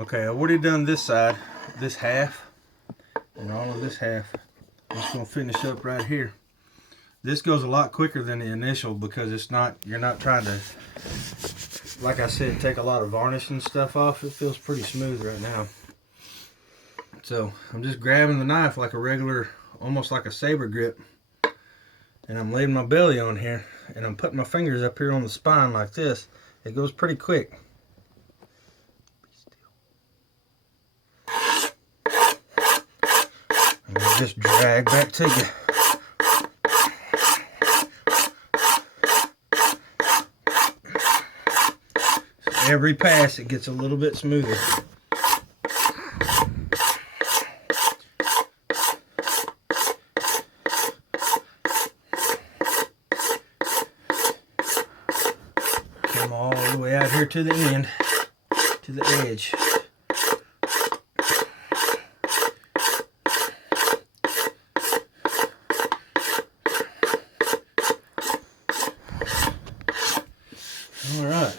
Okay, I've already done this side, this half, and all of this half. I'm just gonna finish up right here. This goes a lot quicker than the initial because you're not trying to, like I said, take a lot of varnish and stuff off. It feels pretty smooth right now. So I'm just grabbing the knife like a regular, almost like a saber grip, and I'm laying my belly on here, and I'm putting my fingers up here on the spine like this. It goes pretty quick. And you just drag back to you. So every pass it gets a little bit smoother. Come all the way out here to the end, to the edge. Alright,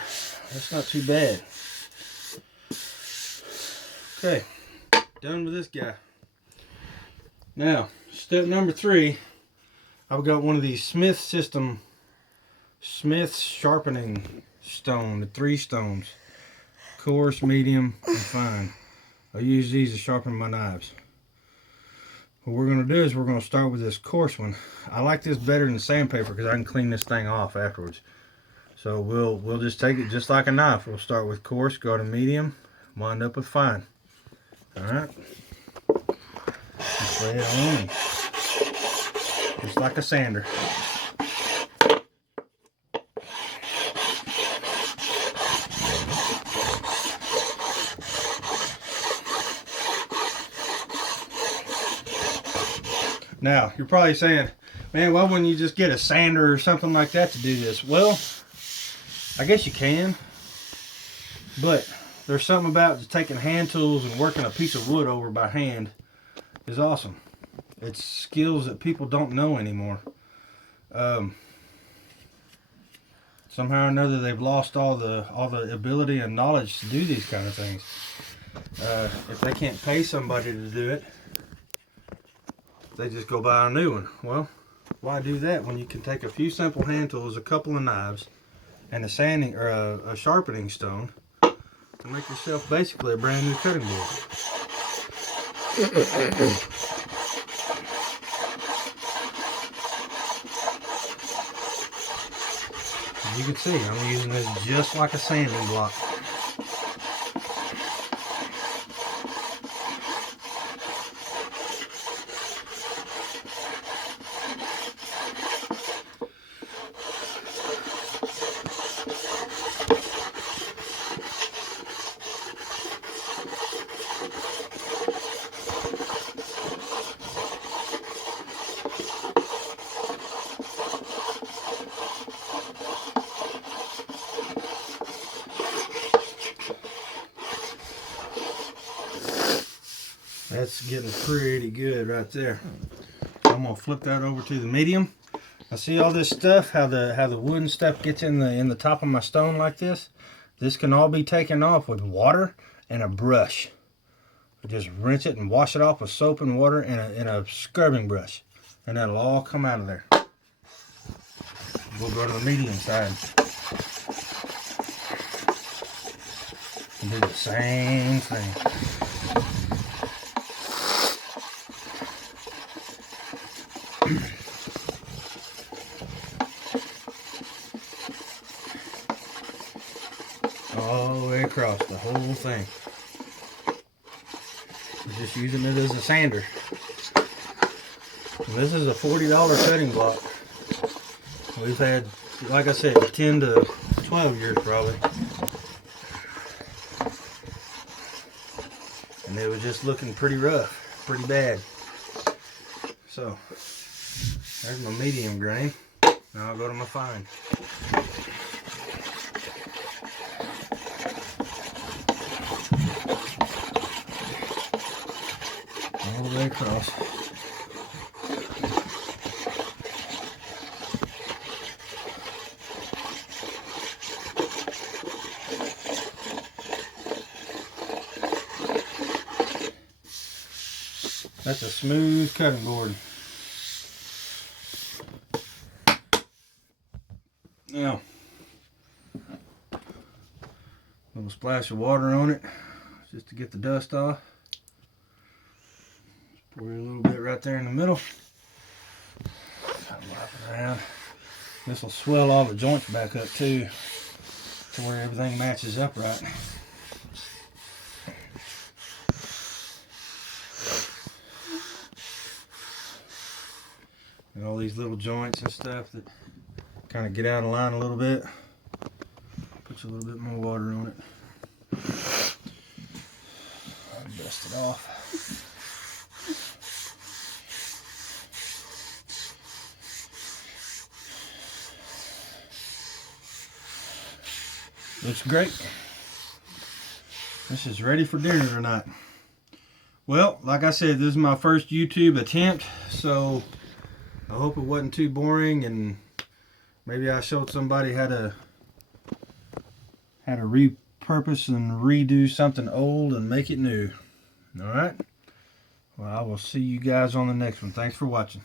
that's not too bad. Okay, done with this guy. Now, step number 3, I've got one of these Smith's sharpening stone, the 3 stones. Coarse, medium, and fine. I use these to sharpen my knives. What we're going to do is we're going to start with this coarse one. I like this better than sandpaper because I can clean this thing off afterwards. So we'll just take it just like a knife. We'll start with coarse, go to medium, wind up with fine. Alright. Just lay it on. Just like a sander. Now, you're probably saying, man, why wouldn't you just get a sander or something like that to do this? Well, I guess you can, but there's something about just taking hand tools and working a piece of wood over by hand is awesome. It's skills that people don't know anymore. Somehow or another, they've lost all the ability and knowledge to do these kind of things. If they can't pay somebody to do it, they just go buy a new one. Well, why do that when you can take a few simple hand tools, a couple of knives, and a sanding or a sharpening stone to make yourself basically a brand new cutting board. As you can see, I'm using this just like a sanding block. That's getting pretty good right there. I'm gonna flip that over to the medium. I see all this stuff, how the wooden stuff gets in the top of my stone like this. This can all be taken off with water and a brush. Just rinse it and wash it off with soap and water and a scrubbing brush, and that'll all come out of there. We'll go to the medium side and do the same thing. All the way across the whole thing. We're just using it as a sander. And this is a $40 cutting block. We've had, like I said, 10 to 12 years probably. And it was just looking pretty rough, pretty bad. So, there's my medium grain. Now I'll go to my fine. All the way across. That's a smooth cutting board. Now, a little splash of water on it just to get the dust off. Pour a little bit right there in the middle. Kind of wipe it around. This will swell all the joints back up too, to where everything matches up right. And all these little joints and stuff that kind of get out of line a little bit. Put a little bit more water on it. Dust it off. Looks great. This is ready for dinner tonight. Well, like I said, this is my first YouTube attempt, so I hope it wasn't too boring, and maybe I showed somebody how to repurpose and redo something old and make it new. All right. Well, I will see you guys on the next one. Thanks for watching.